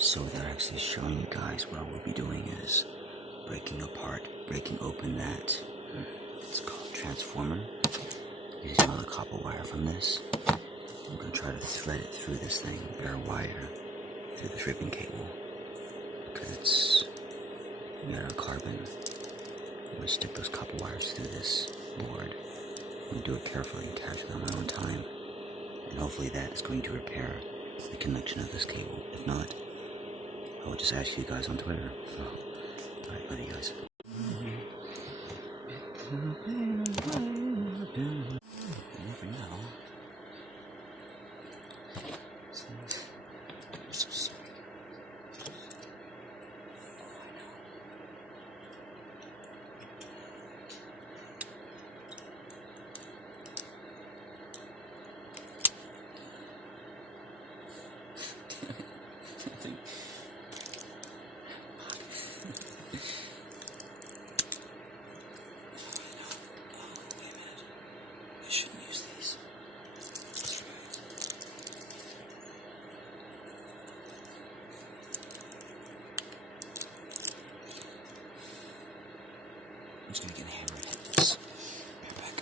So without actually showing you guys, what I will be doing is breaking open that, it's called transformer, using all the copper wire from this. I'm going to try to thread it through this thing, bare wire, through this ribbon cable, because it's made out of carbon. I'm going to stick those copper wires through this board. I'm going to do it carefully and casually on my own time, and hopefully that is going to repair the connection of this cable. If not, I will just ask you guys on Twitter. Alright, love you guys. For now. I shouldn't use these. I'm just gonna get a hammer and hit this. Right back.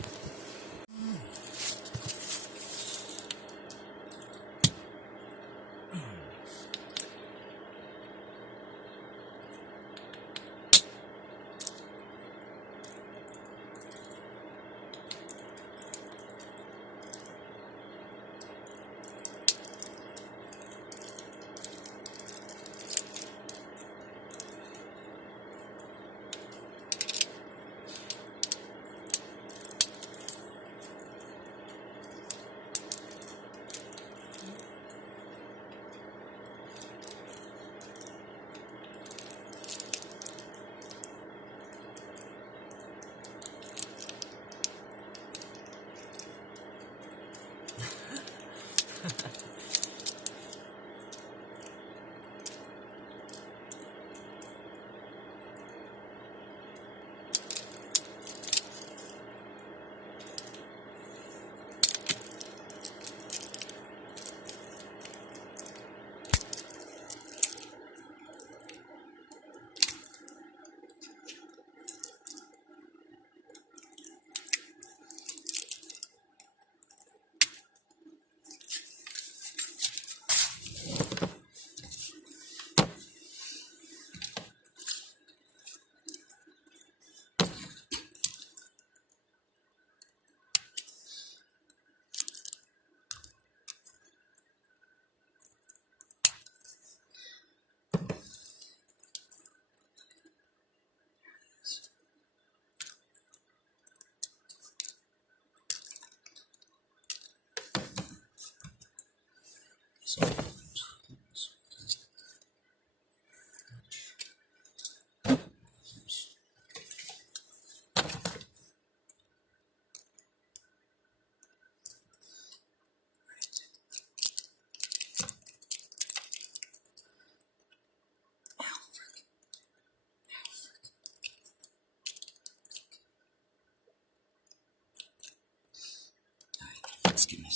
Let's get my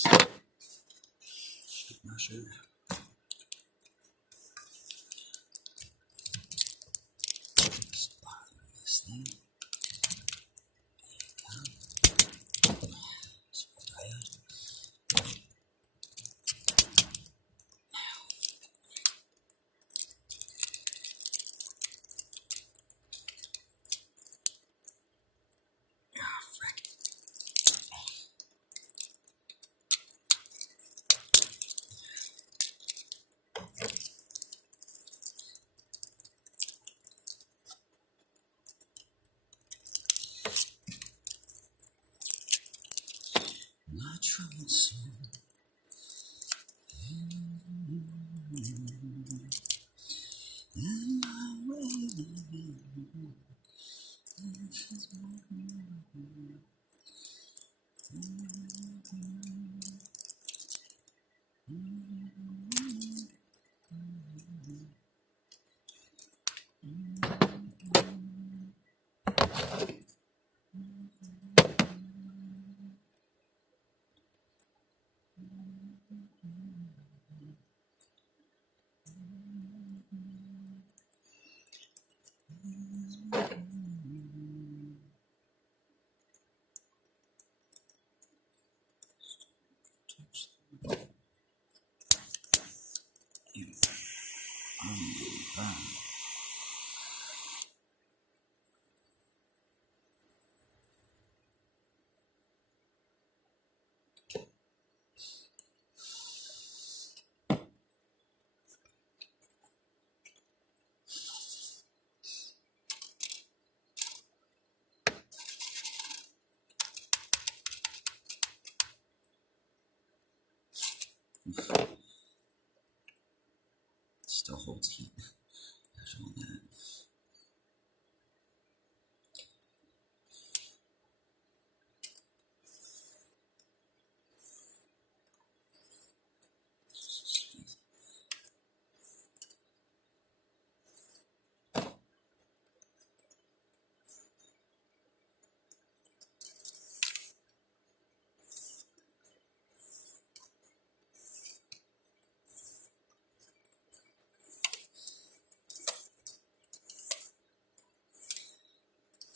shit. Spot this thing. My troubled soul. And my way. Still holds heat after all that.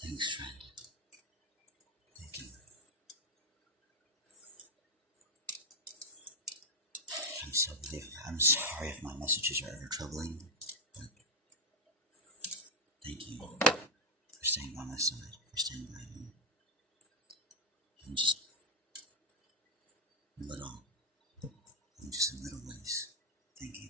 Thanks, friend. Thank you. I'm sorry if my messages are ever troubling, but thank you for staying by my side, for staying by me. And just in little ways. Thank you.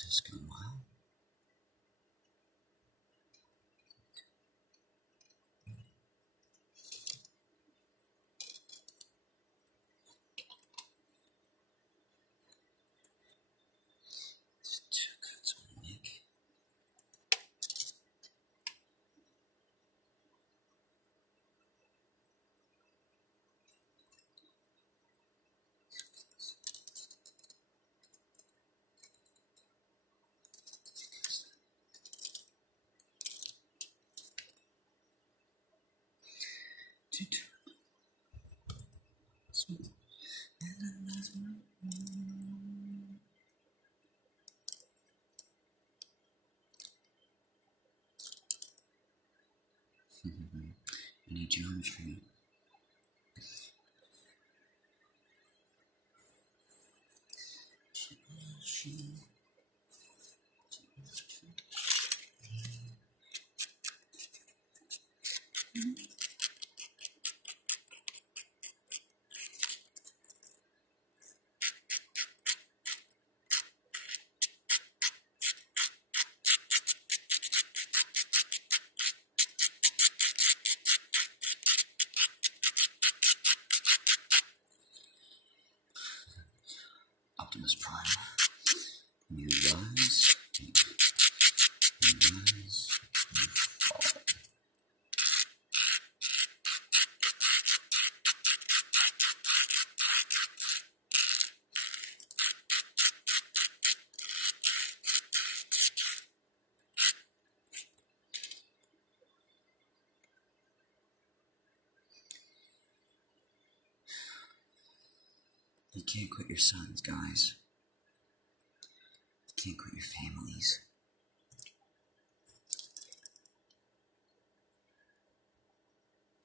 Just go well. Any geometry. Optimus Prime. You rise, you rise, you fall. You can't quit your sons, guys. You can't quit your families.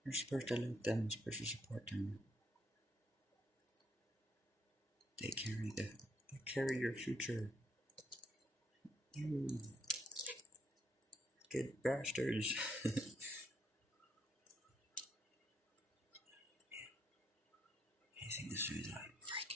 You're supposed to love them, you're supposed to support them. They carry your future. You good bastards. Anything this food that I freak.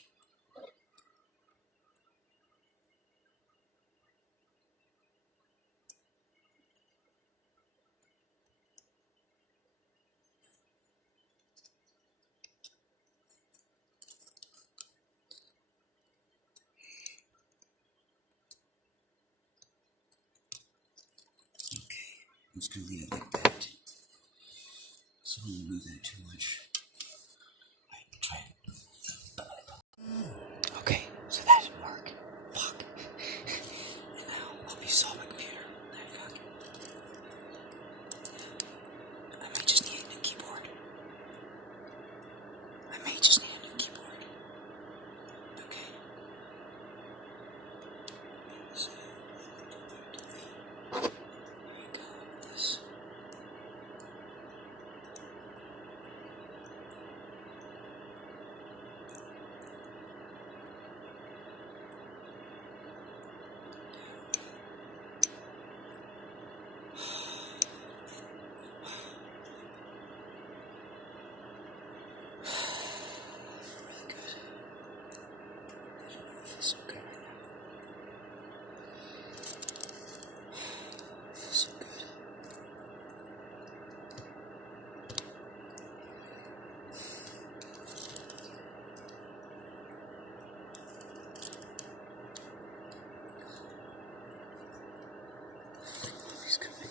Okay, I'm just gonna leave it like that. So I don't move that too much. Alright, try it. Okay, so that didn't work. Fuck. And now I'll be solve my computer. Fuck. I might just need a new keyboard. Okay. Feels so good right now. Feels so good. He's coming.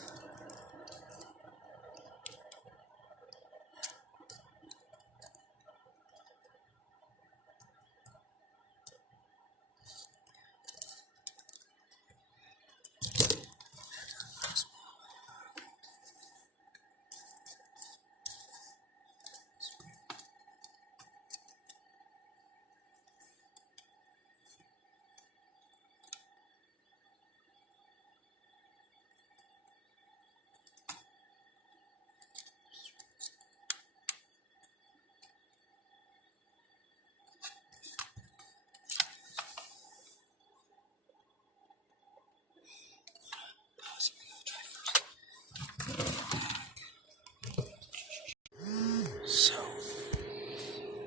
So,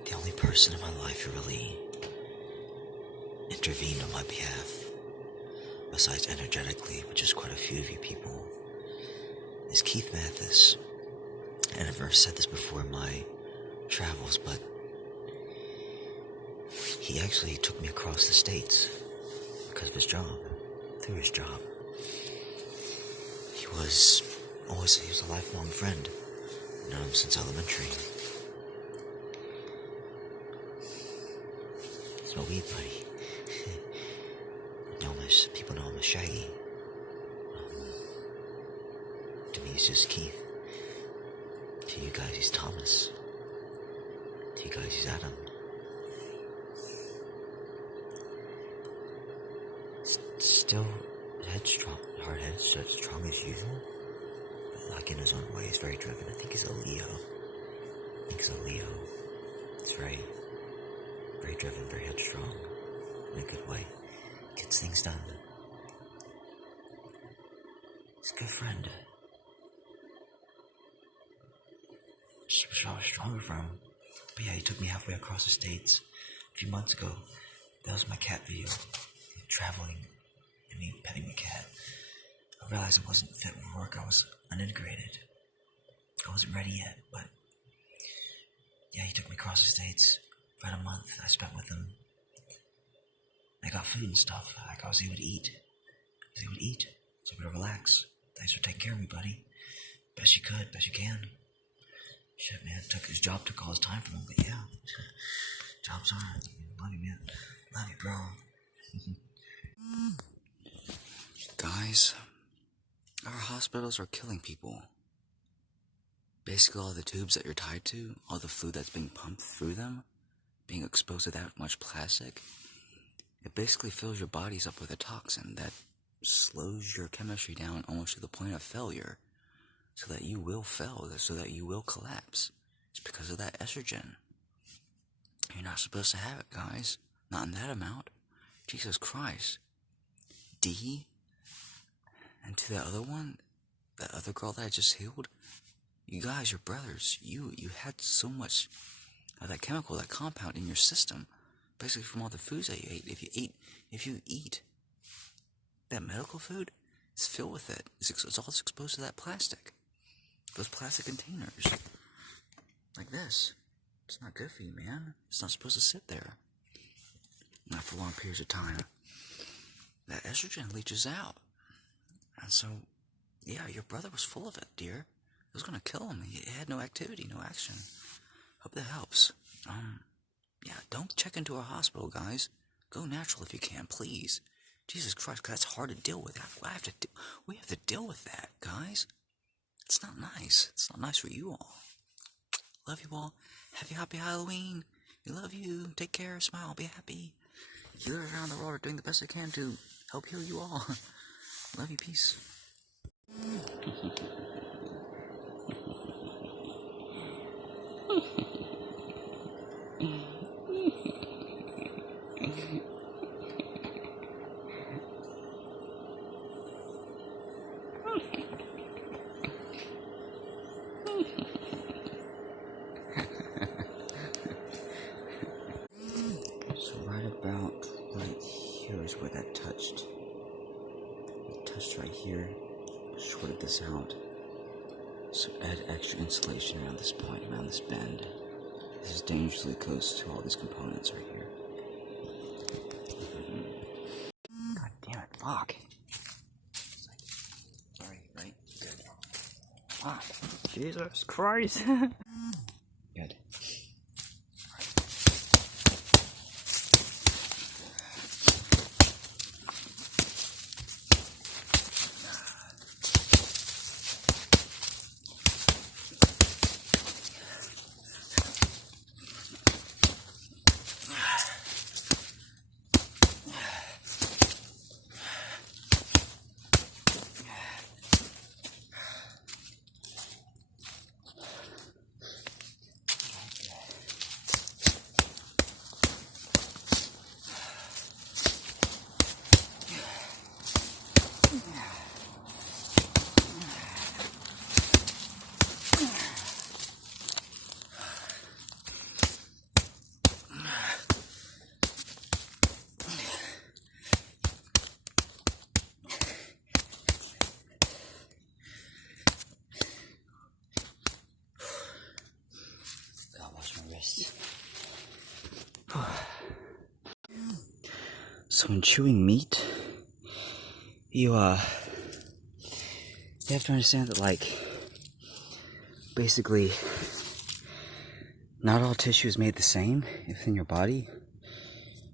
the only person in my life who really intervened on my behalf, besides energetically, which is quite a few of you people, is Keith Mathis. And I've never said this before in my travels, but he actually took me across the states because of his job, through his job. He was a lifelong friend. I've known him since elementary. He's my weed buddy. People know him as Shaggy. To me, he's just Keith. To you guys, he's Thomas. To you guys, he's Adam. Still headstrong, hard-headed, strong as usual. But like in his own way, he's very driven. I think he's a Leo. It's very, very driven, very headstrong. In a good way. Gets things done. He's a good friend. Just wish I was stronger for him. But yeah, he took me halfway across the states a few months ago. That was my cat video. Traveling and me petting the cat. I realized I wasn't fit for work. I was unintegrated. I wasn't ready yet, but yeah, he took me across the states for about a month. I spent with him. I got food and stuff. Like I was able to eat. I was able to relax. Thanks for taking care of me, buddy. Best you could, best you can. Shit, man, his job took all his time from him, but yeah. Job's hard. Love you, man. Love you, bro. Guys, our hospitals are killing people. Basically, all the tubes that you're tied to, all the fluid that's being pumped through them, being exposed to that much plastic, it basically fills your bodies up with a toxin that slows your chemistry down almost to the point of failure, so that you will fail, so that you will collapse. It's because of that estrogen. You're not supposed to have it, guys. Not in that amount. Jesus Christ. D, and to that other one, that other girl that I just healed, you guys, your brothers, you had so much of that chemical, that compound in your system, basically from all the foods that you ate. If you eat that medical food, it's filled with it. It's all exposed to that plastic. Those plastic containers. Like this. It's not good for you, man. It's not supposed to sit there. Not for long periods of time. That estrogen leaches out. And so, yeah, your brother was full of it, dear. It was gonna kill him. He had no activity, no action. Hope that helps. Yeah, don't check into a hospital, guys. Go natural if you can, please. Jesus Christ, 'cause that's hard to deal with. We have to deal with that, guys. It's not nice. It's not nice for you all. Love you all. Happy Halloween. We love you. Take care. Smile. Be happy. Healers around the world are doing the best they can to help heal you all. Love you. Peace. So right about right here is where that touched. It touched right here, shorted this out. So add extra insulation around this point, around this bend. This is dangerously close to all these components right here. God damn it, fuck. Sorry, right? Good. Fuck. Jesus Christ. Good. So when chewing meat, you have to understand that, like, basically, not all tissue is made the same within your body.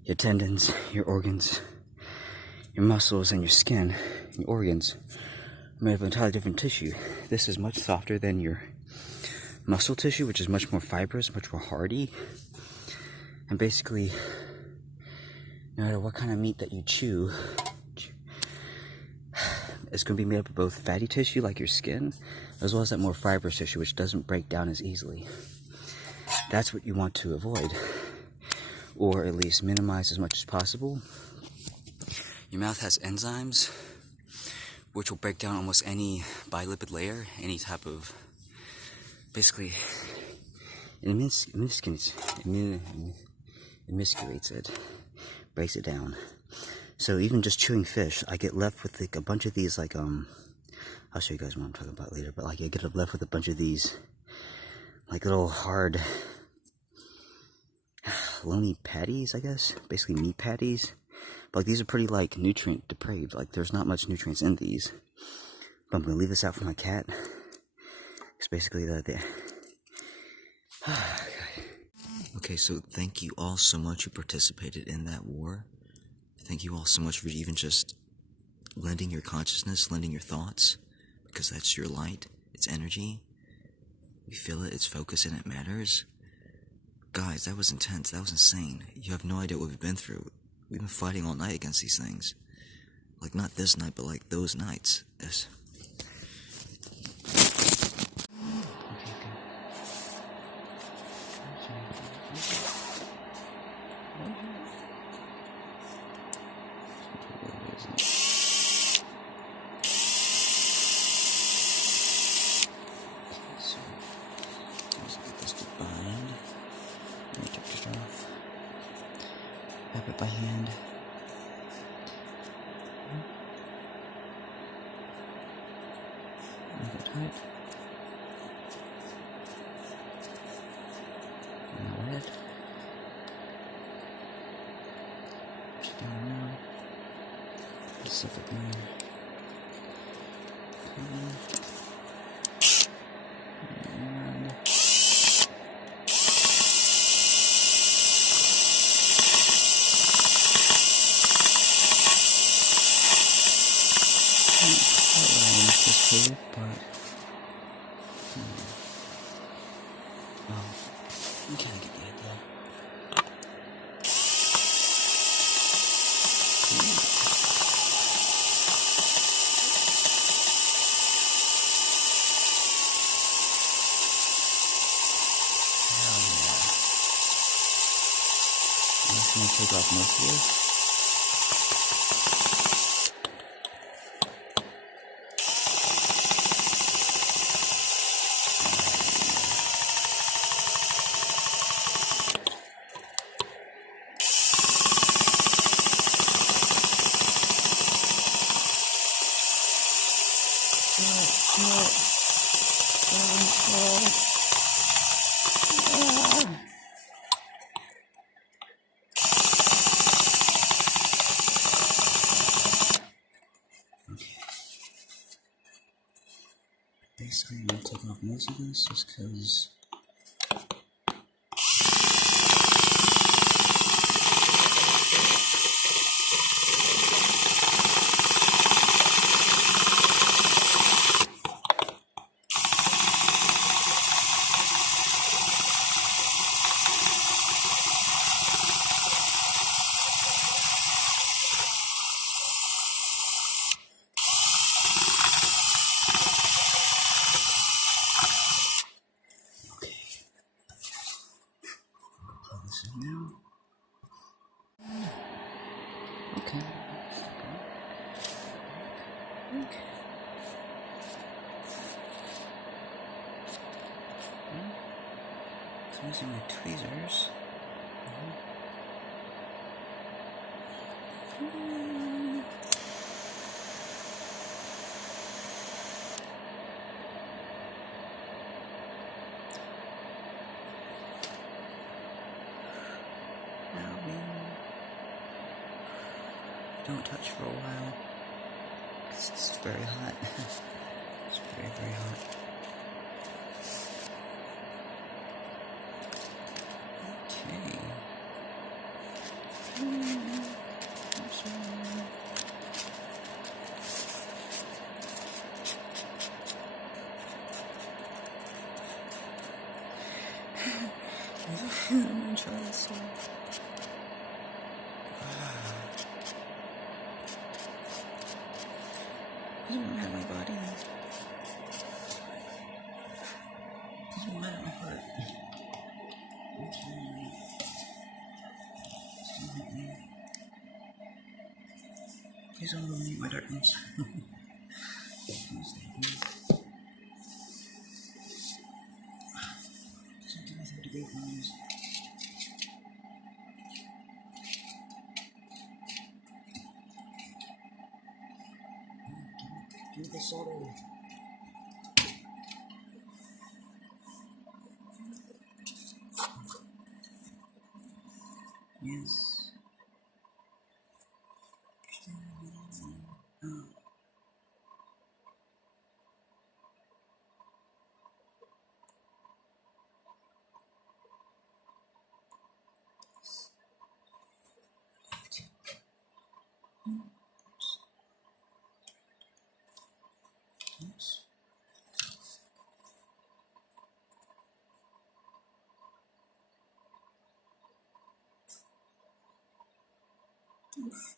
Your tendons, your organs, your muscles, and your skin, your organs are made of entirely different tissue. This is much softer than your muscle tissue, which is much more fibrous, much more hardy. And basically, no matter what kind of meat that you chew, it's going to be made up of both fatty tissue, like your skin, as well as that more fibrous tissue, which doesn't break down as easily. That's what you want to avoid, or at least minimize as much as possible. Your mouth has enzymes, which will break down almost any bilipid layer, any type of, basically, it emasculates it, breaks it down. So even just chewing fish, I get left with like a bunch of these, like, I'll show you guys what I'm talking about later, but like I get left with a bunch of these, like, little hard, loamy patties, I guess, basically meat patties. But like, these are pretty, like, nutrient depraved, like there's not much nutrients in these. But I'm gonna leave this out for my cat. It's basically Okay, so thank you all so much who participated in that war. Thank you all so much for even just lending your consciousness, lending your thoughts, because that's your light, it's energy. We feel it, it's focus, and it matters. Guys, that was intense, that was insane. You have no idea what we've been through. We've been fighting all night against these things. Like, not this night, but like those nights. Yes. Wrap it by hand. Make it tight. Now red. Push it down now. Slip it down. But you kind of get the idea. Hell yeah. I'm just going to take off most of this. Basically, I'm gonna take off most of this just because. Okay. Okay. So using my tweezers. Now we don't touch for a while. It's very hot. It's very, very hot. Okay. I'm gonna try this one. Doesn't matter my body. Doesn't matter my heart. Please don't eliminate my darkness. Doesn't give me 30 grams. Give the solder. Yes. Oh. Oops. Oof.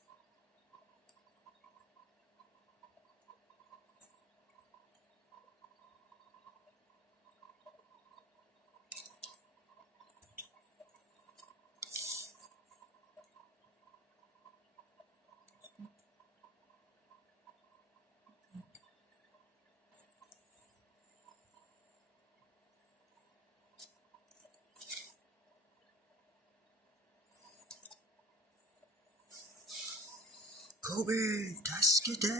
Kobe, Taskete.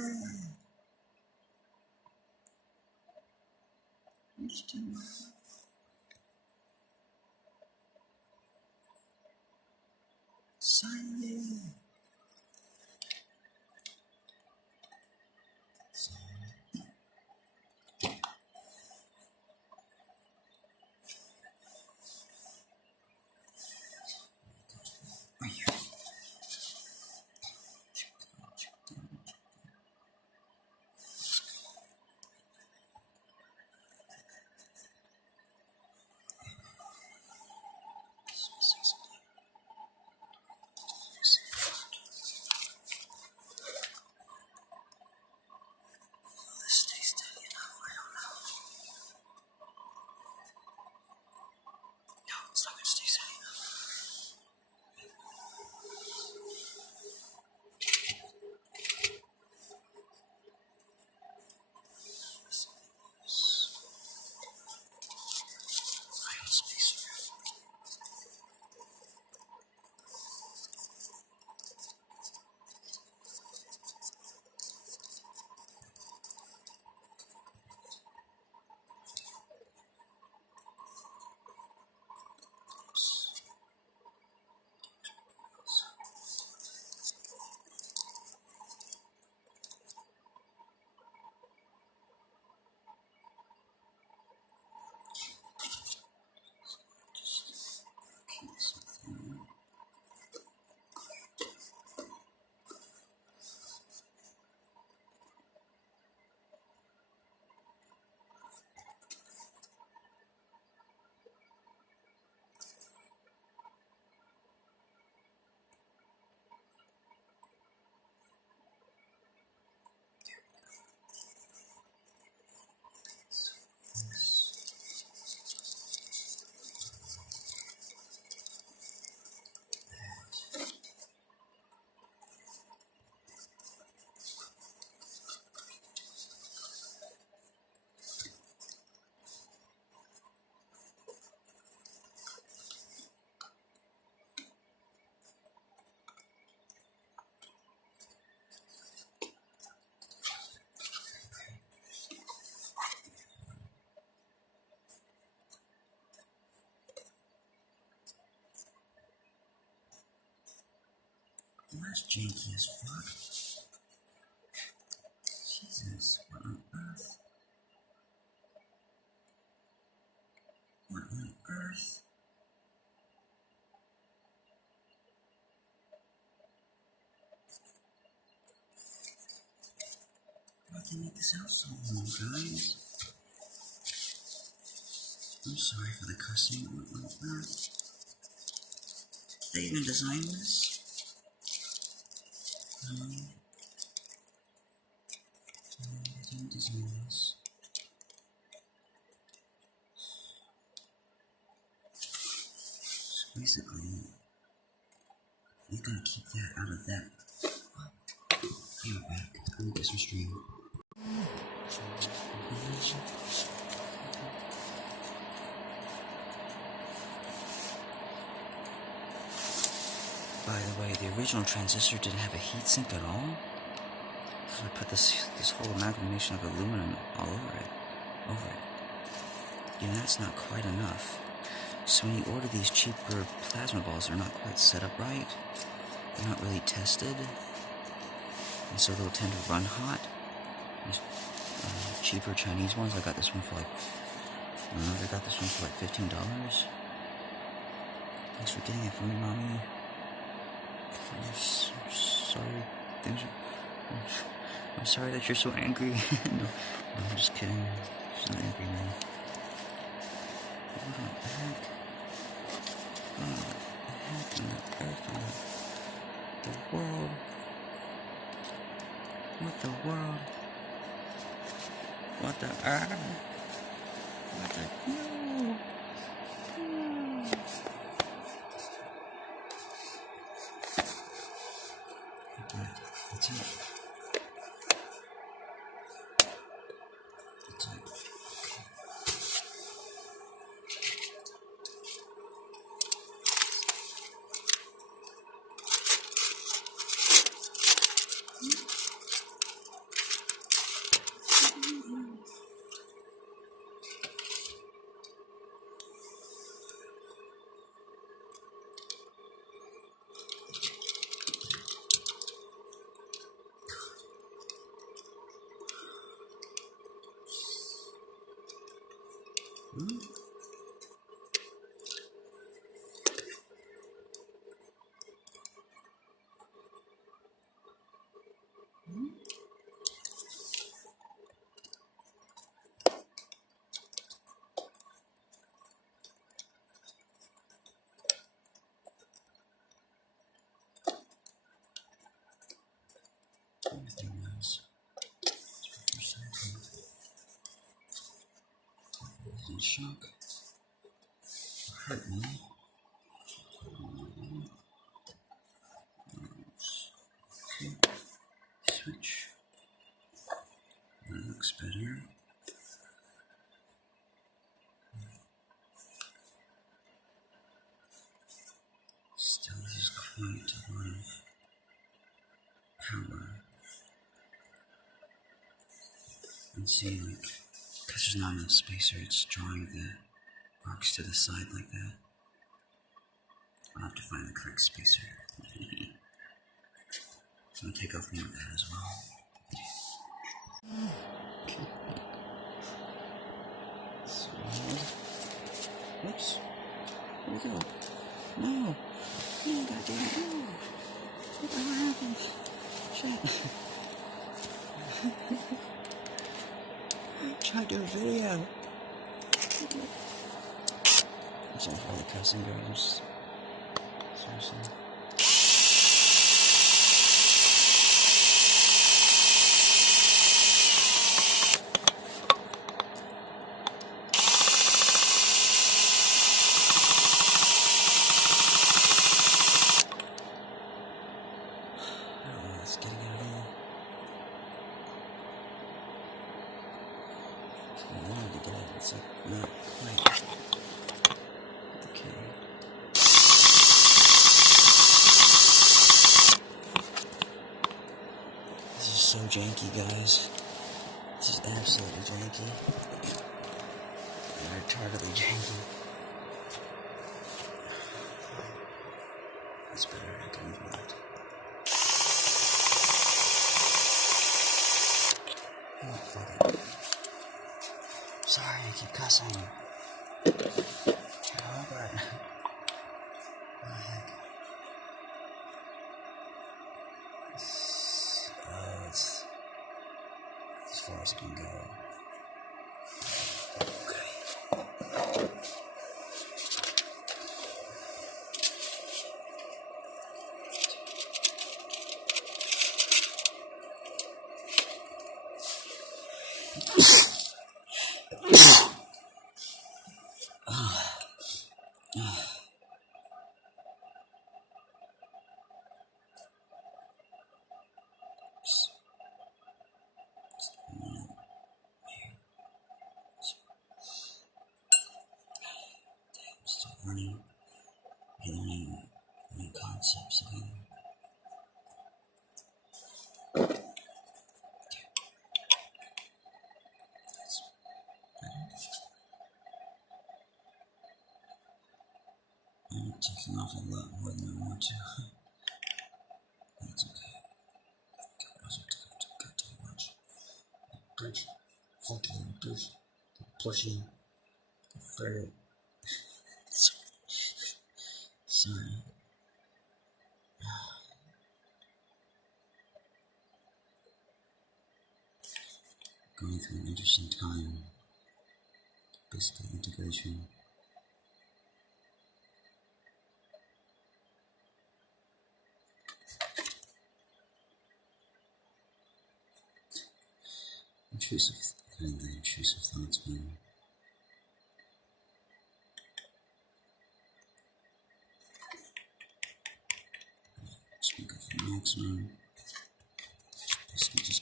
Sign in. That's janky as fuck. Jesus, what on earth? What on earth? Why'd they make this out so long, guys? I'm sorry for the cussing. What on earth? Did they even design this? No. No, they didn't design this. So basically, you gotta keep that out of that. Hey, we're back. Let me get some stream. By the way, the original transistor didn't have a heatsink at all. So I put this whole amalgamation of aluminum all over it. And that's not quite enough. So when you order these cheaper plasma balls, they're not quite set up right. They're not really tested. And so they'll tend to run hot. These cheaper Chinese ones, I got this one for like, I got this one for like $15. Thanks for getting it for me, Mommy. I'm sorry. I'm sorry that you're so angry. No, I'm just kidding. She's not angry now. What the heck? What the heck on the earth, on the world? What the world? What the earth? What the... No! That's it. That's it. Everything else is for something. It's in shock. Hurt me. Okay. Switch. That looks better. Still uses quite a lot of power. And see, like, because there's not enough spacer, it's drawing the rocks to the side like that. I'll have to find the correct spacer. I'm gonna take off more of that as well. Okay. So, whoops. Where'd we go? No. No, goddamn, no. What the hell happened? Shit. Try to do a video. I'm sorry for all the cussing, girls. Seriously. I don't know what's getting out of here. I wanted to get out, it's like not quite. Okay. This is so janky, guys. This is absolutely janky. Retardedly janky. That's better, I can move that. Oh, fuck it. Sorry, I keep cussing. Oh, but... What the heck? It's as far as it can go. Still learning new concepts again. I'm taking off a lot more than I want to. That's okay. Got too much. Bridge. Fucking bridge. Plushie. Ferret. Sorry. Going through an interesting time. Basically integration. Intrusive thoughts, man. Just make it for the maximum. Basically just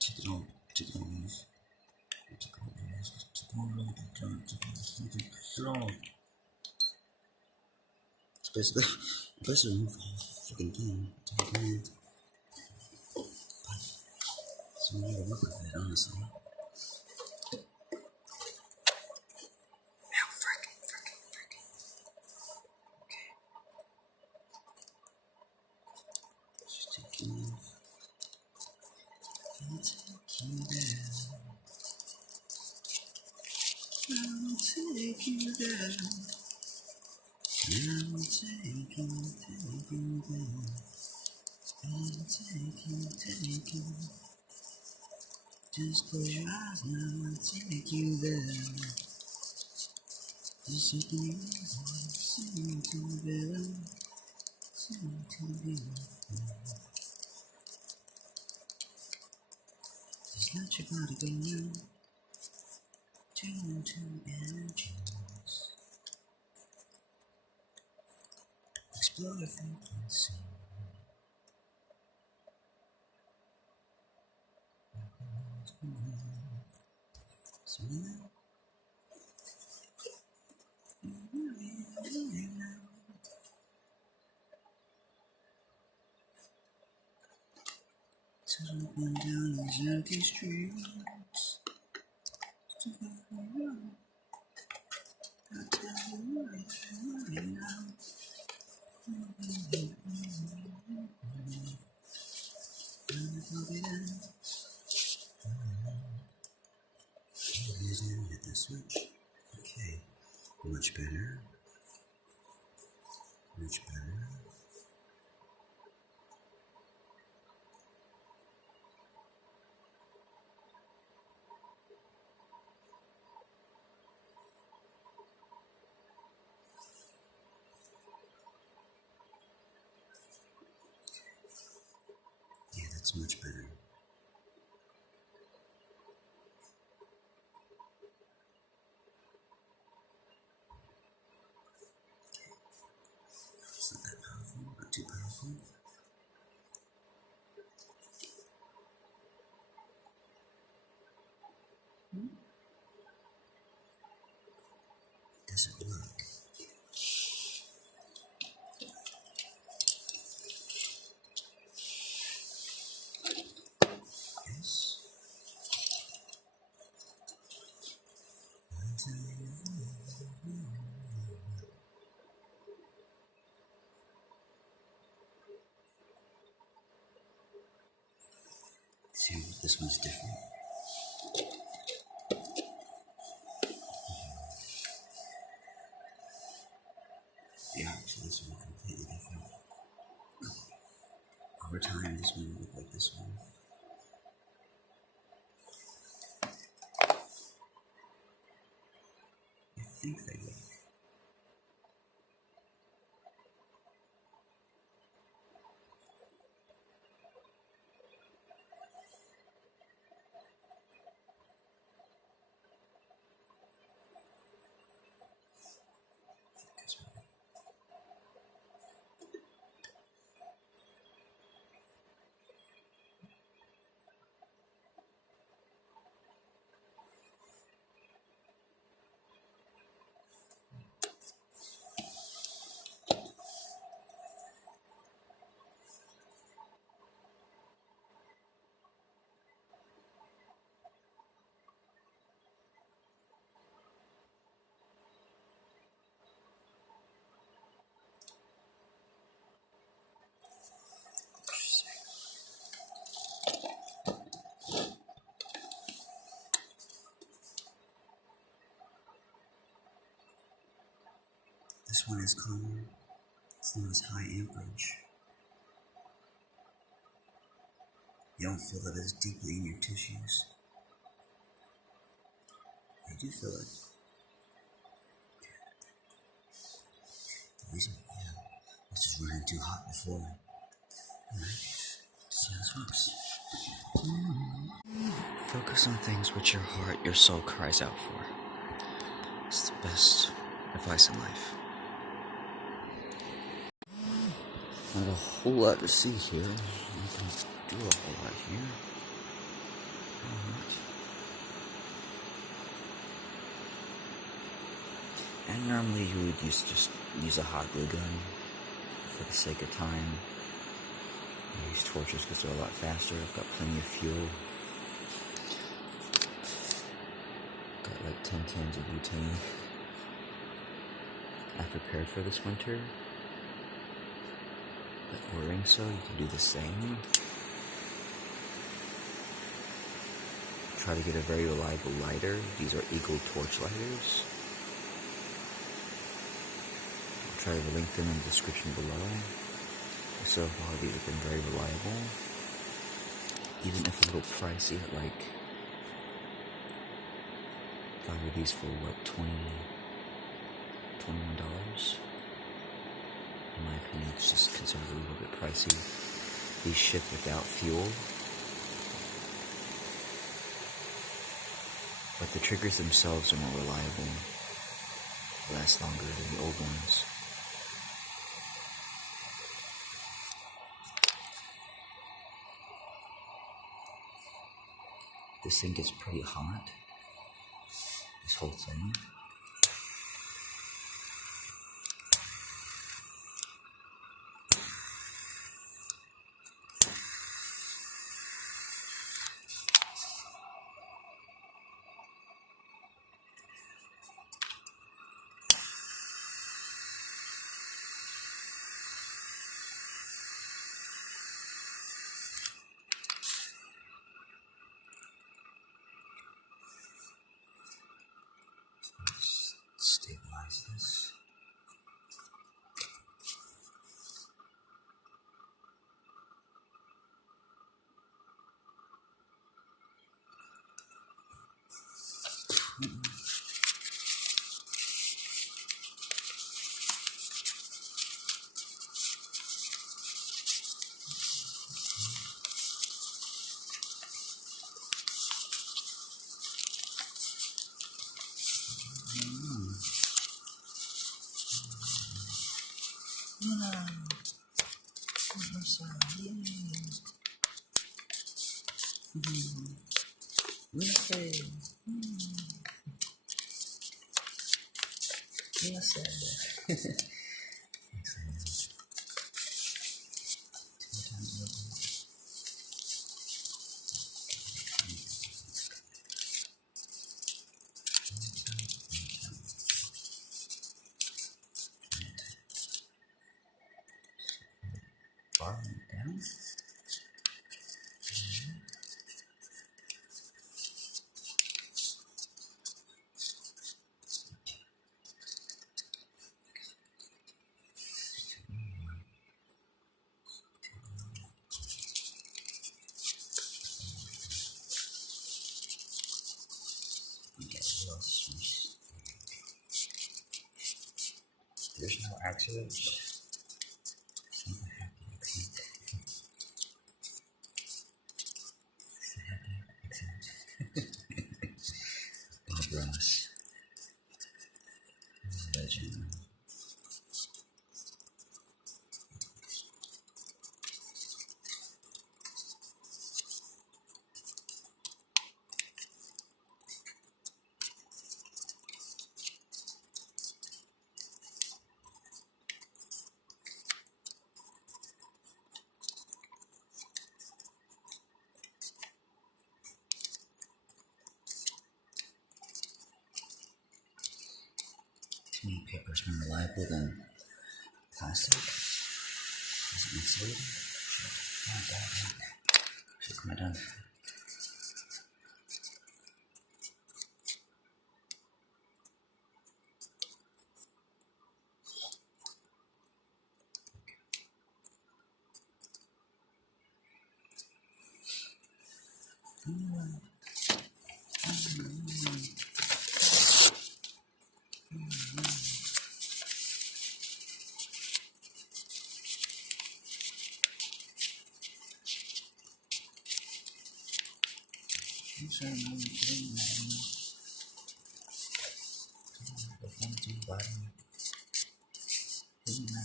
take it all off. Take it all off. It's basically the fucking thing. So we never look with it, honestly. I'll take you there. I'll take you there. I'll take you. Just close your eyes now, I'll take you there. Just take you there. Just let your body go now. Tune to energies. Explore the frequency. So now, so up and down these empty streets. I'll tell you right now. Hit the switch. Okay. Much better. Much better. Yeah, that's much better. It's not that powerful, not too powerful. Doesn't work. Yes. See, this one's different. this one look like this one. I think they look. This one is calmer. This one is high amperage. You don't feel it as deeply in your tissues. I do feel it. The reason, it's just running too hot before. Alright, see how this works. Focus on things which your heart, your soul cries out for. It's the best advice in life. Not a whole lot to see here. You can do a whole lot here. Alright. And normally you would just use a hot glue gun for the sake of time. I use torches because they're a lot faster. I've got plenty of fuel. Got like 10 cans of butane. I prepared for this winter. But ordering so, you can do the same. Try to get a very reliable lighter. These are Eagle torch lighters. I'll try to link them in the description below. So far, these have been very reliable. Even if a little pricey, at like, if I were these for what, $21? In my opinion, it's just considered a little bit pricey. These ship without fuel. But the triggers themselves are more reliable. Last longer than the old ones. This thing gets pretty hot. This whole thing. Stabilize this. Down. accidents. Bob Ross, legend. To me, paper is more reliable than plastic. Is it insulated? Should come down.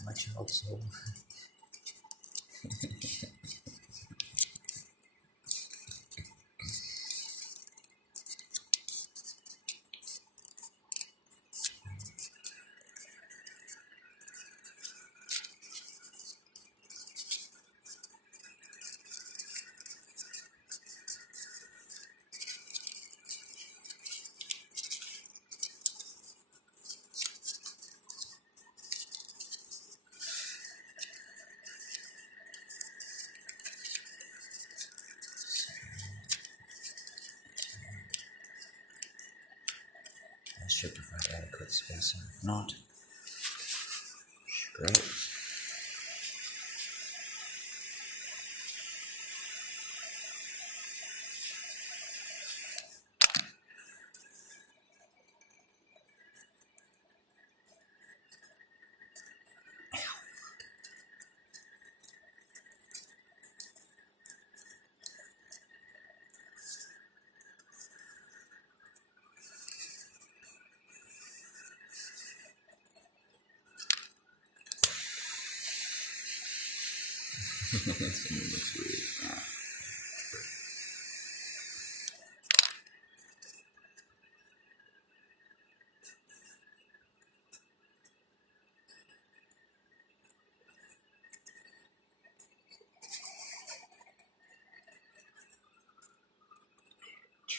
My child's soul. I should provide adequate spacing. If not, great. Something looks weird.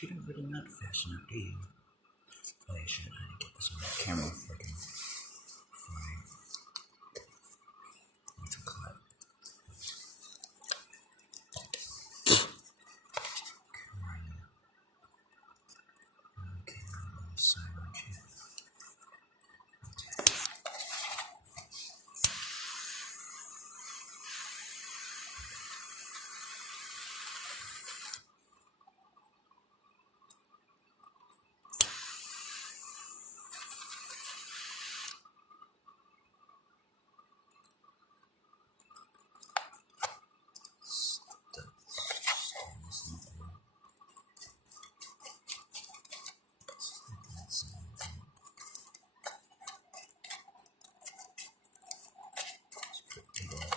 You don't really not fashion up, do you? Oh, you should. I need to get this on the camera freaking fine. It's a cut. Okay, I'll silence you.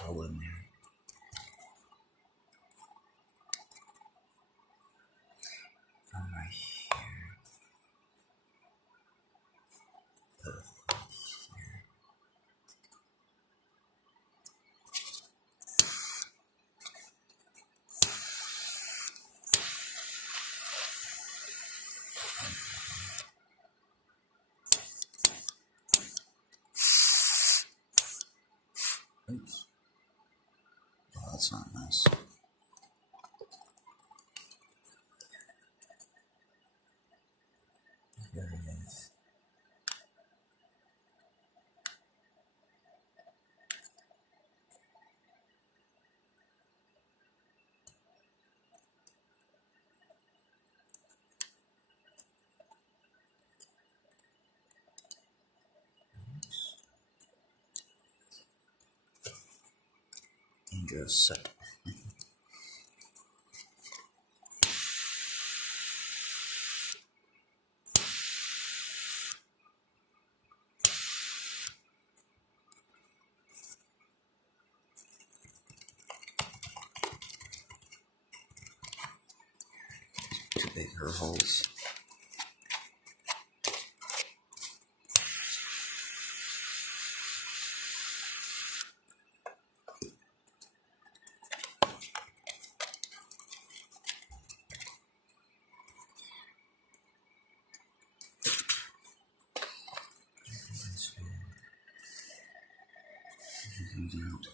All in there. From right here. Perfect here. Oops. Oh, that's not nice. Very nice. dangerous. Two bigger holes. Out.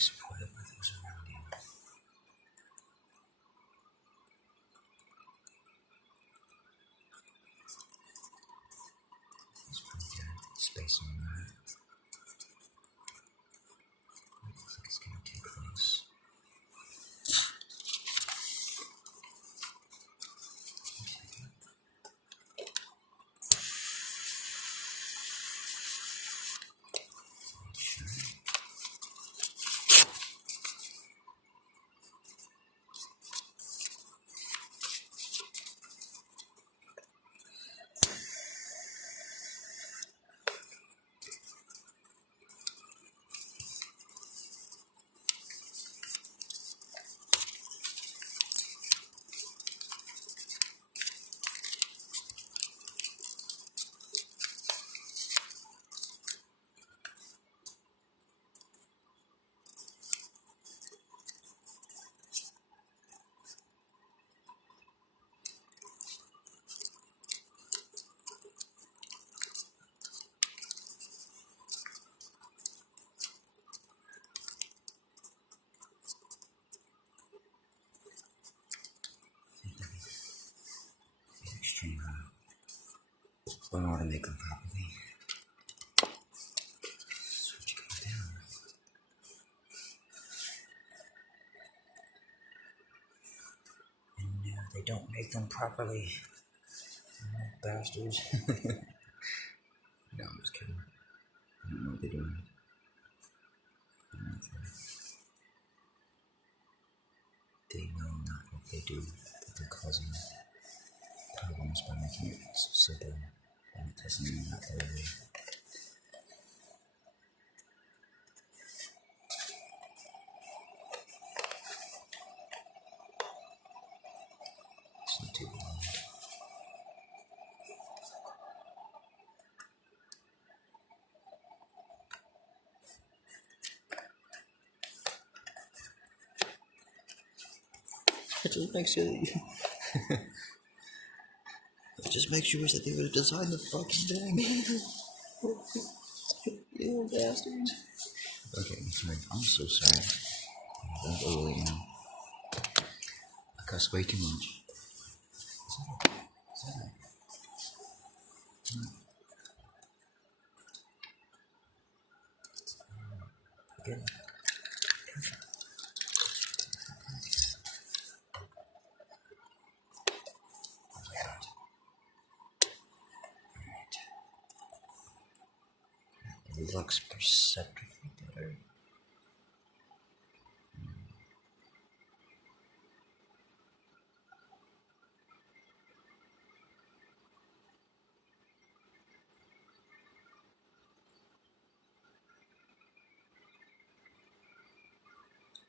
Supported by those around you. It's pretty good space on that. Looks like it's getting too close. Extreme. Don't know how to make them properly. Switch it down. And they don't make them properly. Bastards. No, I'm just kidding. I don't know what they're doing. They know not what they do, that they're causing problems by making it so simple and it doesn't mean that they're really. It's not too long. Just make sure that it just makes you wish that they would have designed the fucking thing. You bastards. Okay, I'm sorry. I'm so sorry. That's early now. I cuss way too much. Again. It looks perceptibly better.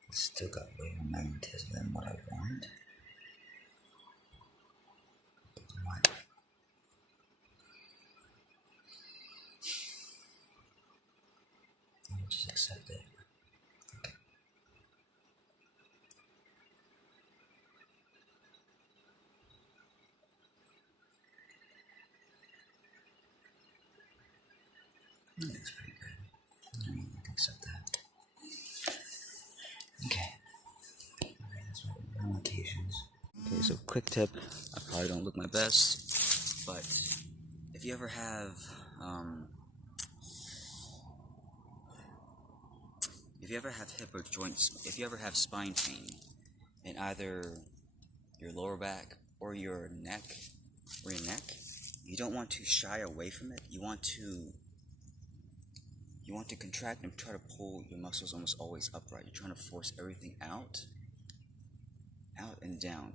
It's still got way more magnetism than what I want. What? I'll just accept it. Okay. That looks pretty good. I mean, I can accept that. Okay. Alright, that's what on occasions. So quick tip, I probably don't look my best, but if you ever have hip or joints, if you ever have spine pain in either your lower back or your neck, you don't want to shy away from it. You want to contract and try to pull your muscles almost always upright. You're trying to force everything out and down.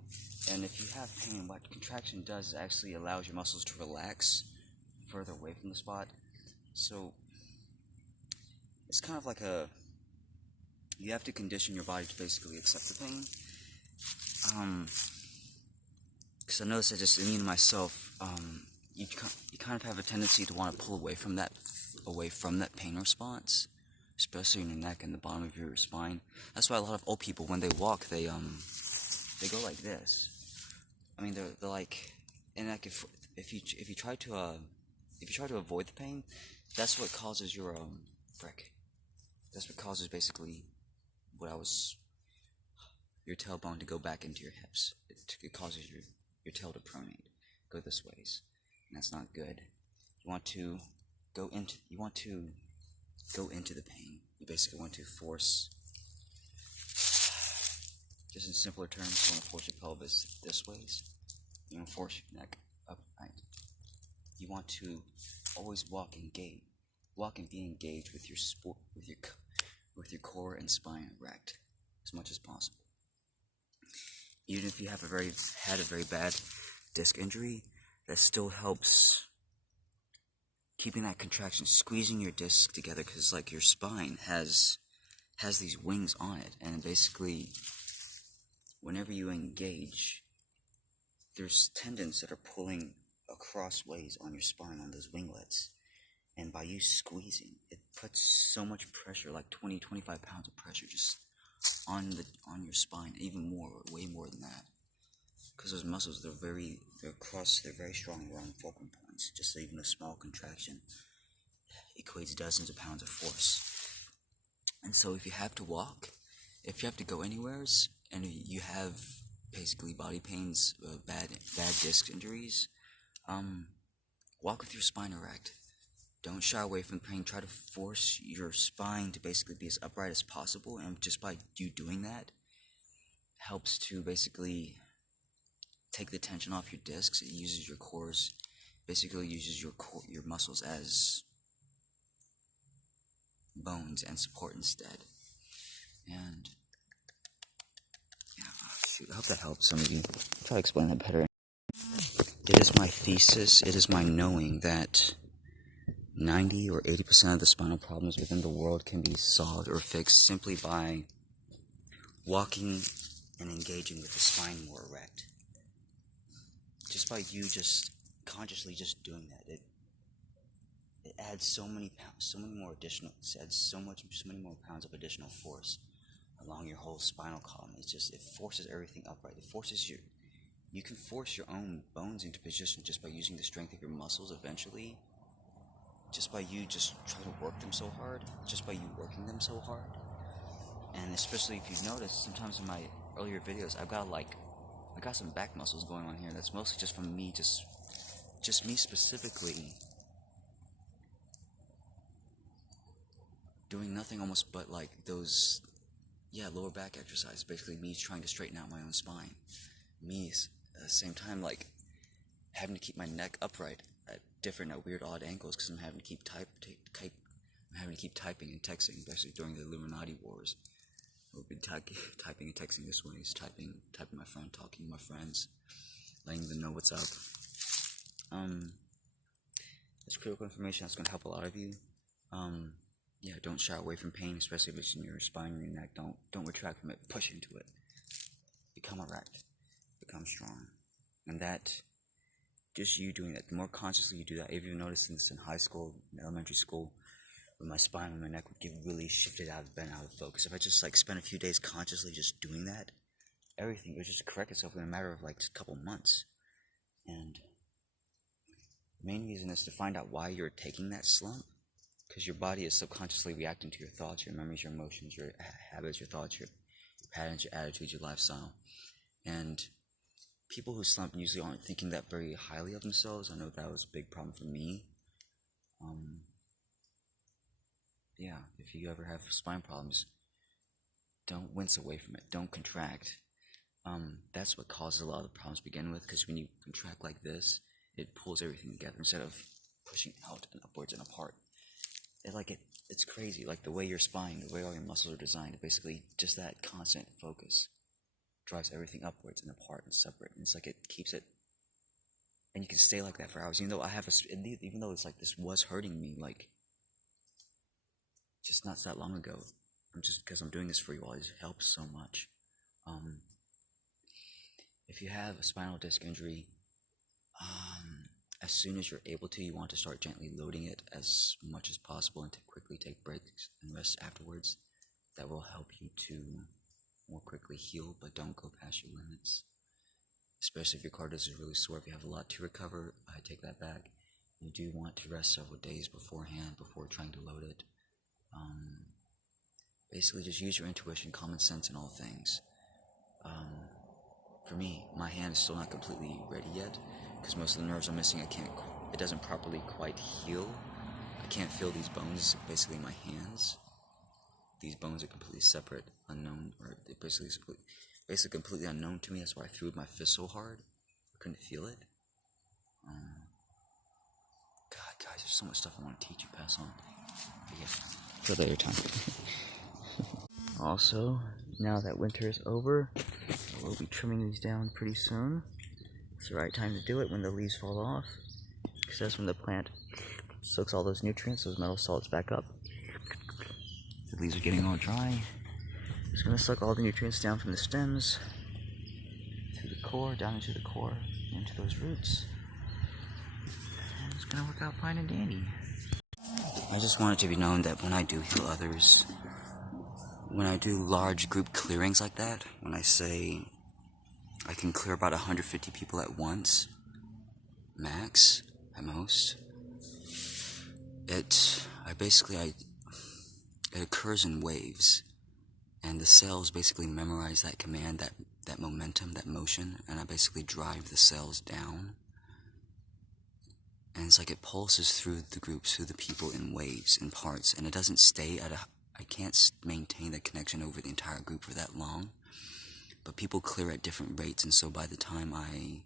And if you have pain, what contraction does is actually allows your muscles to relax further away from the spot. So it's kind of like you have to condition your body to basically accept the pain. Because I noticed that just me and myself, you kind of have a tendency to want to pull away from that pain response, especially in your neck and the bottom of your spine. That's why a lot of old people, when they walk, they go like this. I mean, they're like, and like if you try to avoid the pain, that's what causes your That's what causes basically your tailbone to go back into your hips. It causes your tail to pronate, go this ways, and that's not good. You want to go into the pain. You basically want to force. Just in simpler terms, you want to force your pelvis this ways. You want to force your neck upright. You want to always walk and be engaged with with your core and spine erect as much as possible. Even if you have had a very bad disc injury, that still helps keeping that contraction, squeezing your disc together, because like your spine has these wings on it, and basically whenever you engage, there's tendons that are pulling across ways on your spine on those winglets, and by you squeezing, it puts so much pressure, like 20-25 pounds of pressure just on your spine, even more, way more than that, because those muscles, they're very strong around fulcrum points. Just even a small contraction equates dozens of pounds of force. And so if you have to walk, if you have to go anywheres, and you have basically body pains, bad disc injuries, walk with your spine erect. Don't shy away from pain. Try to force your spine to basically be as upright as possible, and just by you doing that, helps to basically take the tension off your discs. It uses your cores, basically uses your muscles as bones and support instead. And yeah, shoot, I hope that helps some of you. I'll try to explain that better. It is my thesis, it is my knowing that 90 or 80% of the spinal problems within the world can be solved or fixed simply by walking and engaging with the spine more erect. Just by you just consciously just doing that, it adds so many more pounds of additional force along your whole spinal column. It forces everything upright. It forces you can force your own bones into position just by using the strength of your muscles eventually. Just by you just trying to work them so hard, just by you working them so hard. And especially if you've noticed, sometimes in my earlier videos, I got some back muscles going on here. That's mostly just from me, just me specifically doing nothing almost but like those, lower back exercises. Basically me trying to straighten out my own spine. Me, at the same time, like having to keep my neck upright at weird, odd angles, because I'm having to keep typing and texting, especially during the Illuminati wars. I've been typing and texting this way, is typing my phone, talking to my friends, letting them know what's up. It's critical information that's going to help a lot of you. Don't shy away from pain, especially if it's in your spine or your neck. Don't retract from it. Push into it. Become erect. Become strong. And that, just you doing that, the more consciously you do that, if you've noticed this in high school, in elementary school, when my spine and my neck would get really shifted bent out of focus. If I just spent a few days consciously just doing that, everything would just correct itself in a matter of a couple months. And the main reason is to find out why you're taking that slump, because your body is subconsciously reacting to your thoughts, your memories, your emotions, your habits, your thoughts, your patterns, your attitudes, your lifestyle. And people who slump usually aren't thinking that very highly of themselves. I know that was a big problem for me. Yeah, if you ever have spine problems, don't wince away from it. Don't contract. That's what causes a lot of the problems to begin with, because when you contract like this, it pulls everything together instead of pushing out and upwards and apart. It's crazy, like the way your spine, the way all your muscles are designed, basically just that constant focus drives everything upwards and apart and separate. And it's like it keeps it, and you can stay like that for hours. Even though it's like this was hurting me, like just not that long ago. Because I'm doing this for you all, it helps so much. If you have a spinal disc injury, as soon as you're able to, you want to start gently loading it as much as possible and to quickly take breaks and rest afterwards. That will help you to more quickly heal, but don't go past your limits. Especially if your cartilage is really sore. If you have a lot to recover, I take that back. You do want to rest several days beforehand before trying to load it. Basically, just use your intuition, common sense in all things. For me, my hand is still not completely ready yet, because most of the nerves are missing. It doesn't properly quite heal. I can't feel these bones, basically in my hands. These bones are completely separate, unknown, or they're basically completely unknown to me. That's why I threw my fist so hard. I couldn't feel it. God, guys, there's so much stuff I want to teach you, pass on. But yeah, for later time. Also, now that winter is over, we'll be trimming these down pretty soon. It's the right time to do it when the leaves fall off, because that's when the plant soaks all those nutrients, those metal salts back up. The leaves are getting all dry. It's going to suck all the nutrients down from the stems to the core, down into the core, into those roots. And it's going to work out fine and dandy. I just want it to be known that when I do heal others, when I do large group clearings like that, when I say I can clear about 150 people at once, max, at most, it occurs in waves, and the cells basically memorize that command, that momentum, that motion, and I basically drive the cells down. And it's like it pulses through the groups, through the people in waves, in parts, and it doesn't stay I can't maintain the connection over the entire group for that long, but people clear at different rates, and so by the time I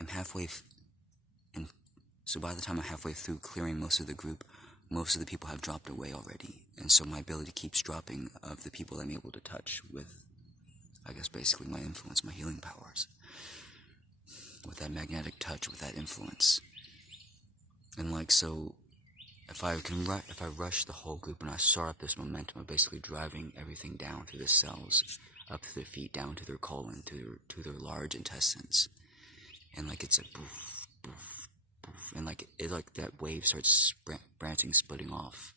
am halfway through clearing most of the group, most of the people have dropped away already, and so my ability keeps dropping of the people I'm able to touch with, I guess, basically my influence, my healing powers, with that magnetic touch, with that influence. And like, so if I rush the whole group and I start up this momentum of basically driving everything down through the cells, up to their feet, down to their colon, to their large intestines, and like it's a poof, poof, poof, and like that wave starts branching, splitting off,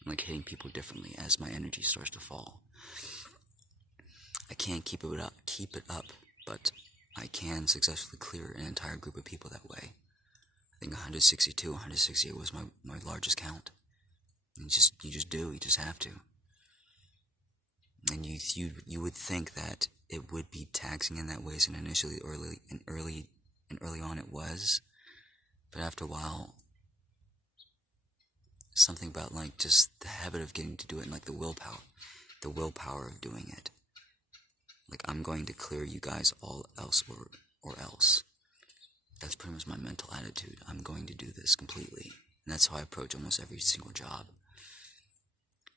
and like hitting people differently as my energy starts to fall. I can't keep it up, but I can successfully clear an entire group of people that way. I think 162, 168 was my largest count. And you just have to. And you would think that it would be taxing in that way, and early on it was, but after a while, something about like just the habit of getting to do it, and like the willpower of doing it. Like, I'm going to clear you guys all else or else. That's pretty much my mental attitude. I'm going to do this completely. And that's how I approach almost every single job.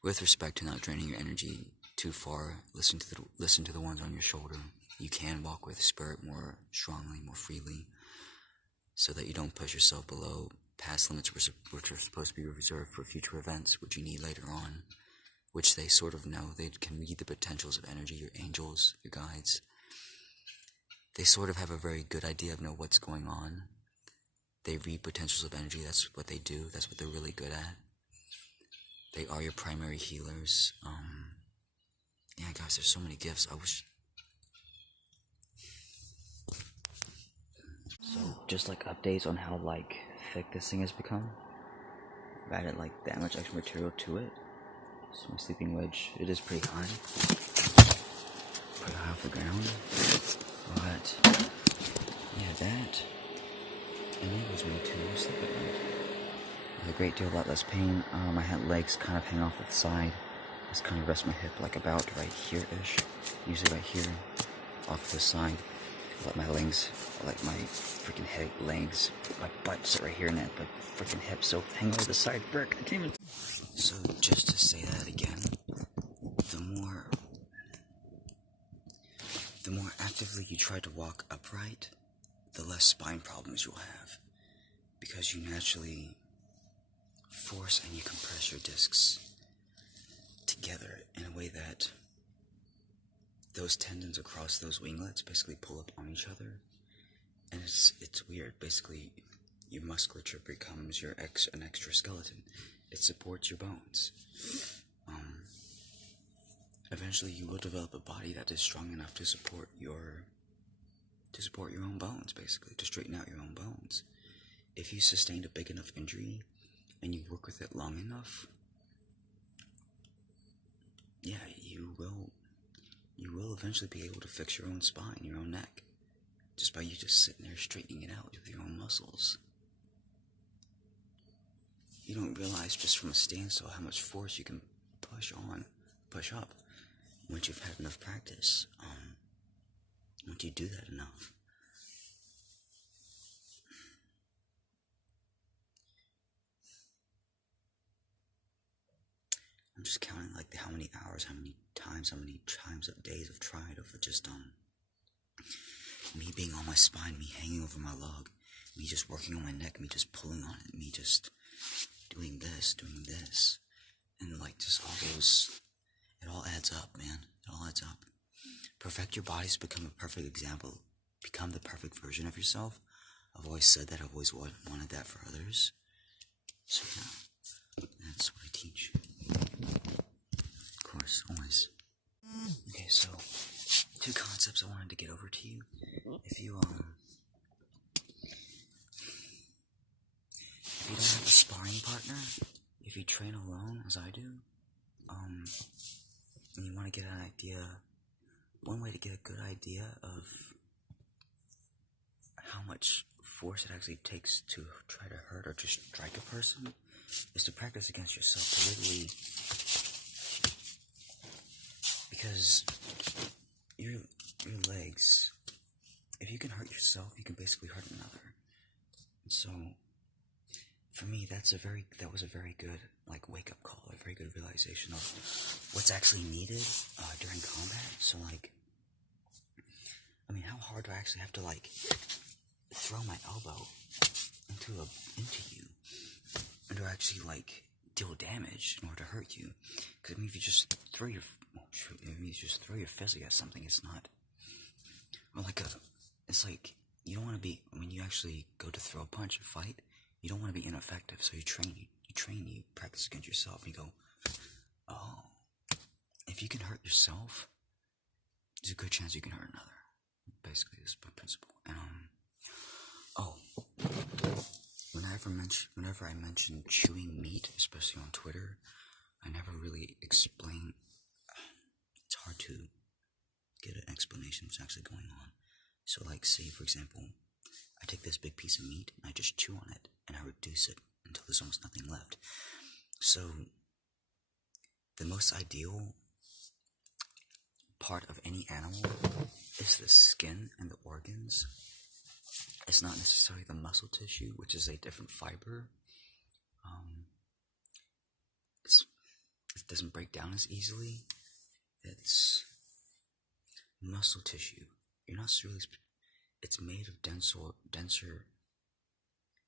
With respect to not draining your energy too far, listen to the ones on your shoulder. You can walk with spirit more strongly, more freely, so that you don't push yourself below past limits which are supposed to be reserved for future events, which you need later on, which they sort of know. They can read the potentials of energy, your angels, your guides. They sort of have a very good idea of know what's going on. They read potentials of energy. That's what they do. That's what they're really good at. They are your primary healers. Yeah, guys, there's so many gifts. So, just like updates on how like thick this thing has become. I've added like that much extra material to it. So my sleeping wedge, it is pretty high. pretty high off the ground. But yeah, that enables me to sleep at night with a great deal, lot less pain. My legs kind of hang off to the side. Just kind of rest my hip like about right here-ish. Usually right here, off to the side. Let my legs, like my freaking legs, my butt sit right here and that, but freaking hips so hang over the side. Frick, I can't even. So just to say that again, the more actively you try to walk upright, the less spine problems you'll have, because you naturally force and you compress your discs together in a way that those tendons across those winglets basically pull up on each other, and it's weird. Basically, your musculature becomes an extra skeleton. It supports your bones. Eventually, you will develop a body that is strong enough to support your own bones, basically, to straighten out your own bones. If you sustained a big enough injury and you work with it long enough, yeah, you will eventually be able to fix your own spine, your own neck, just by you just sitting there straightening it out with your own muscles. You don't realize just from a standstill how much force you can push up, once you've had enough practice. Once you do that enough. I'm just counting like how many hours, how many times of days I've tried of just me being on my spine, me hanging over my log, me just working on my neck, me just pulling on it, me just doing this, and like just all those, it all adds up, man. It all adds up. Perfect your bodies, become a perfect example, become the perfect version of yourself. I've always said that, I've always wanted that for others. So yeah, that's what I teach. Of course, always. Okay, so 2 concepts I wanted to get over to you. If you don't have a sparring partner, if you train alone, as I do, and you want to get an idea, one way to get a good idea of how much force it actually takes to try to hurt or just strike a person is to practice against yourself, to literally, because your legs, if you can hurt yourself, you can basically hurt another. And so for me, that was a very good wake-up call, a very good realization of what's actually needed during combat. So how hard do I actually have to throw my elbow into you, and to actually deal damage in order to hurt you? Because if you just throw your fist against something, it's not, or it's like you don't want to be, when you actually go to throw a punch, a fight, you don't want to be ineffective. So you practice against yourself, and you go, oh, if you can hurt yourself, there's a good chance you can hurt another. Basically, this is my principle. And whenever I mention chewing meat, especially on Twitter, I never really explain. It's hard to get an explanation of what's actually going on. So, say, for example, I take this big piece of meat and I just chew on it and I reduce it until there's almost nothing left. So, the most ideal part of any animal is the skin and the organs. It's not necessarily the muscle tissue, which is a different fiber. It doesn't break down as easily. It's muscle tissue. You're not really. It's made of denser.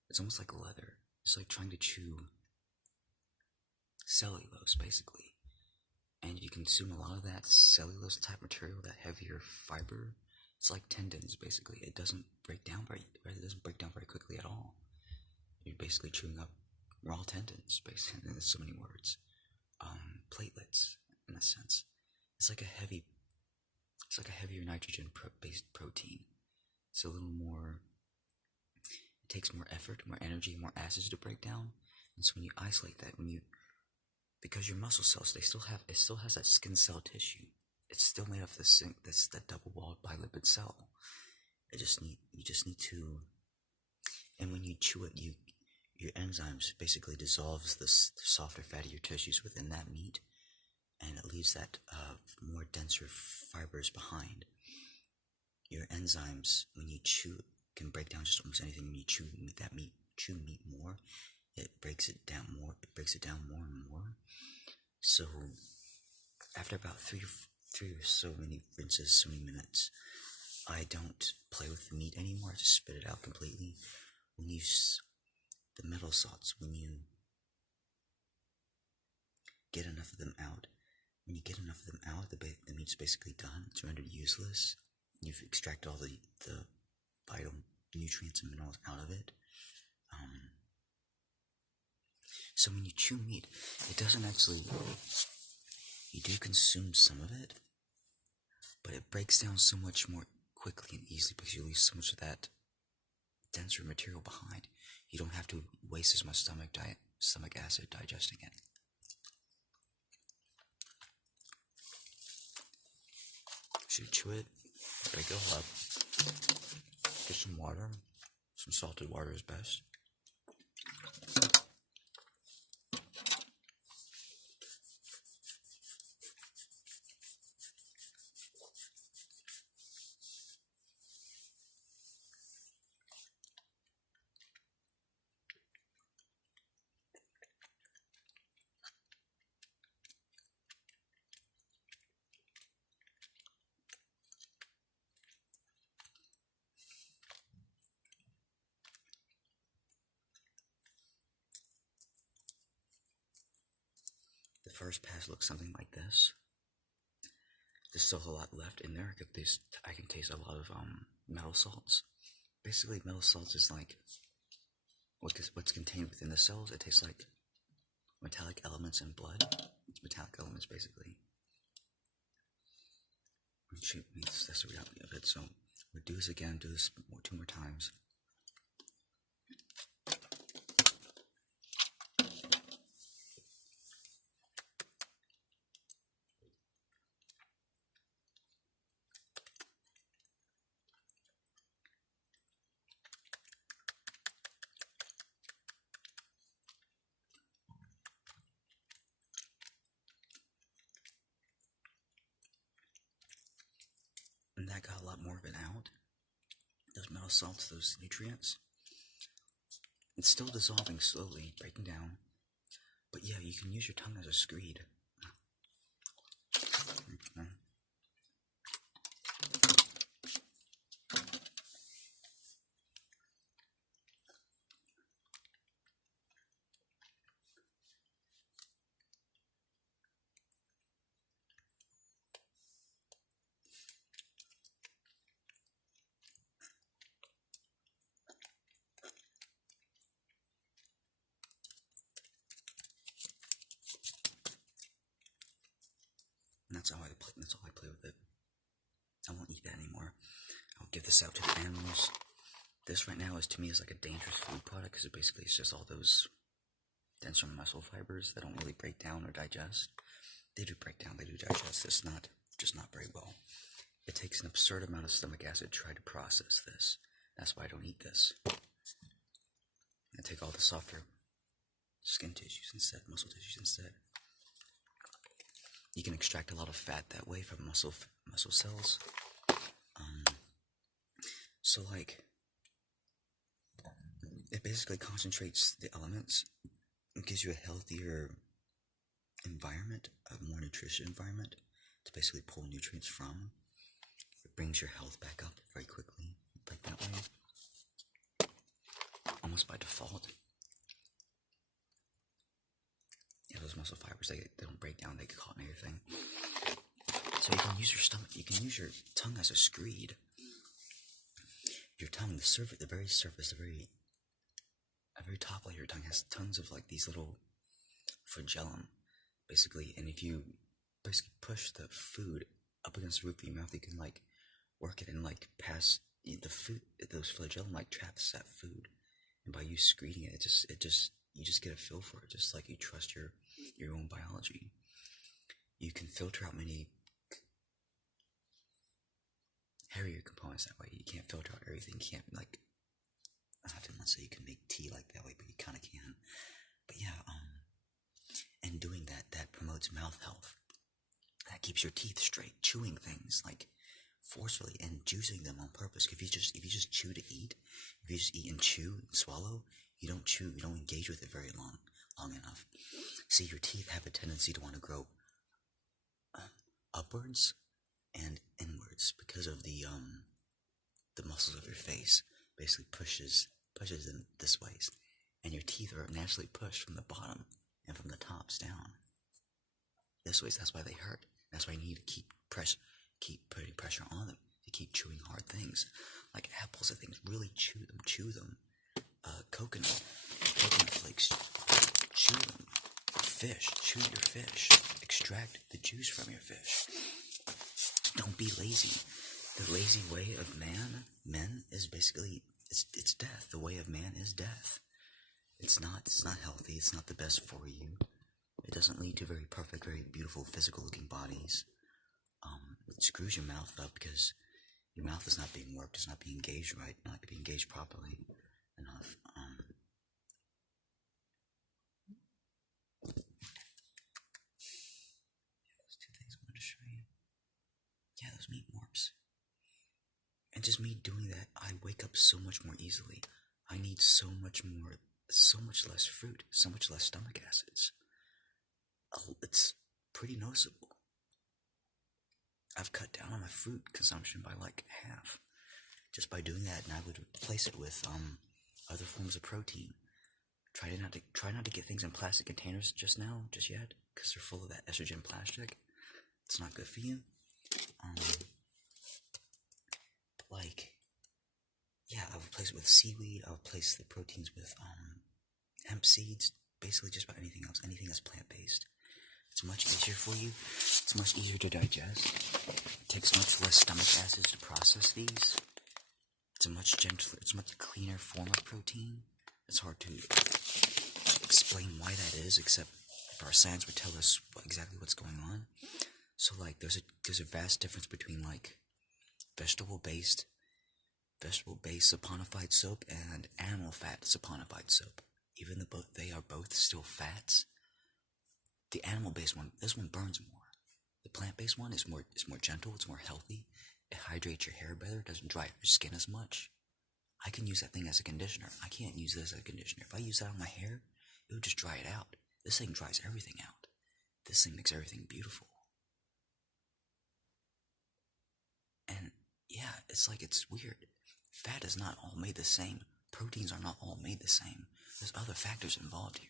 It's almost like leather. It's like trying to chew cellulose, basically. And if you consume a lot of that cellulose type material, that heavier fiber, it's like tendons, basically. It doesn't break down very quickly at all. You're basically chewing up raw tendons, basically, in so many words. Platelets, in a sense. It's like a heavier nitrogen-based protein. It's a little more, it takes more effort, more energy, more acids to break down. And so when you isolate that, because your muscle cells, it still has that skin cell tissue. it's still made of this zinc. That's that double-walled bilipid cell. You just need to, and when you chew it, your enzymes basically dissolves the softer, fattier tissues within that meat, and it leaves that more denser fibers behind. Your enzymes, when you chew, can break down just almost anything. When you chew meat more, it breaks it down more. It breaks it down more and more. So after about three or so many rinses, so many minutes, I don't play with the meat anymore. I just spit it out completely. When you the metal salts, when you get enough of them out, the meat's basically done. It's rendered useless. You've extracted all the vital nutrients and minerals out of it. So when you chew meat, it doesn't actually, you do consume some of it, but it breaks down so much more quickly and easily because you leave so much of that denser material behind. You don't have to waste as much stomach acid digesting it. So you chew it, break it all up, get some water, some salted water is best. The first pass looks something like this. There's still a lot left in there. I can taste a lot of metal salts. Basically, metal salts is like what's contained within the cells. It tastes like metallic elements in blood. It's metallic elements, basically. Shoot, that's the reality of it. So we'll do this again. Do this two more times. And that got a lot more of it out. Those metal salts, those nutrients. It's still dissolving slowly, breaking down. But yeah, you can use your tongue as a screed. And that's all I play with it. I won't eat that anymore. I'll give this out to the animals. This right now to me is like a dangerous food product because it's just all those denser muscle fibers that don't really break down or digest. They do break down, they do digest. It's just not very well. It takes an absurd amount of stomach acid to try to process this. That's why I don't eat this. I take all the softer skin tissues instead, muscle tissues instead. You can extract a lot of fat that way from muscle cells. So like, it basically concentrates the elements. It gives you a healthier environment, a more nutritious environment to basically pull nutrients from. It brings your health back up very quickly, like that way, almost by default. Yeah, those muscle fibers, they don't break down, they get caught in everything. So you can use you can use your tongue as a screed. Your tongue, the very surface, the very top of your tongue has tons of like these little flagellum, basically. And if you basically push the food up against the roof of your mouth, you can like work it and like pass the food. Those flagellum like traps that food, and by you screeding it, you just get a feel for it, just like you trust your own biology. You can filter out many hairier components that way. You can't filter out everything. You can't, like, I have to say you can make tea like that way, but you kind of can. But yeah, and doing that promotes mouth health. That keeps your teeth straight. Chewing things like forcefully and juicing them on purpose. If you just chew to eat, if you just eat and chew and swallow, you don't chew, you don't engage with it very long enough. See, your teeth have a tendency to want to grow upwards and inwards because of the muscles of your face. Basically pushes them this ways, and your teeth are naturally pushed from the bottom and from the tops down this ways. That's why they hurt. That's why you need to keep putting pressure on them to keep chewing hard things like apples and things. Really chew them. Coconut flakes, chew them. Fish, chew your fish. Extract the juice from your fish. Don't be lazy. The lazy way of men is basically it's death. The way of man is death. It's not healthy. It's not the best for you. It doesn't lead to very perfect, very beautiful, physical-looking bodies. It screws your mouth up because your mouth is not being worked. It's not being engaged right. Not being engaged properly enough. Those two things I wanted to show you. Yeah, those meat warps. And just me doing that, I wake up so much more easily. I need so much less fruit, so much less stomach acids. It's pretty noticeable. I've cut down on my fruit consumption by like half just by doing that, and I would replace it with other forms of protein. Try not to get things in plastic containers just yet, because they're full of that estrogen plastic. It's not good for you. I would replace it with seaweed. I would replace the proteins with hemp seeds. Basically, just about anything else, anything that's plant-based. It's much easier for you. It's much easier to digest. It takes much less stomach acids to process these. It's a much gentler, it's a much cleaner form of protein. It's hard to explain why that is, except if our science would tell us exactly what's going on. So, like, there's a vast difference between, like, vegetable-based saponified soap and animal fat saponified soap. Even though they are both still fats, the animal-based one, this one burns more. The plant-based one is more gentle, it's more healthy. It hydrates your hair better, doesn't dry your skin as much. I can use that thing as a conditioner. I can't use this as a conditioner. If I use that on my hair, it would just dry it out. This thing dries everything out. This thing makes everything beautiful. And yeah, it's weird. Fat is not all made the same. Proteins are not all made the same. There's other factors involved here.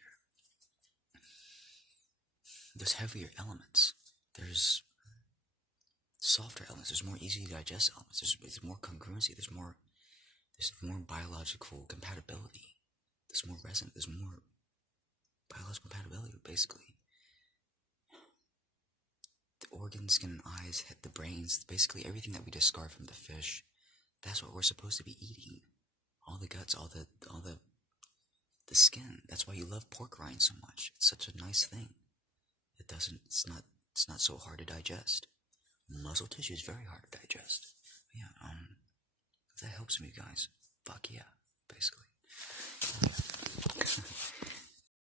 There's heavier elements. There's softer elements. There's more easy to digest elements. There's more congruency. There's more biological compatibility. There's more resin. There's more biological compatibility, basically. The organs, skin, and eyes, the brains, basically everything that we discard from the fish, that's what we're supposed to be eating. All the guts, all the skin. That's why you love pork rind so much. It's such a nice thing. It's not so hard to digest. Muscle tissue is very hard to digest. Yeah, if that helps me, guys, fuck yeah, basically.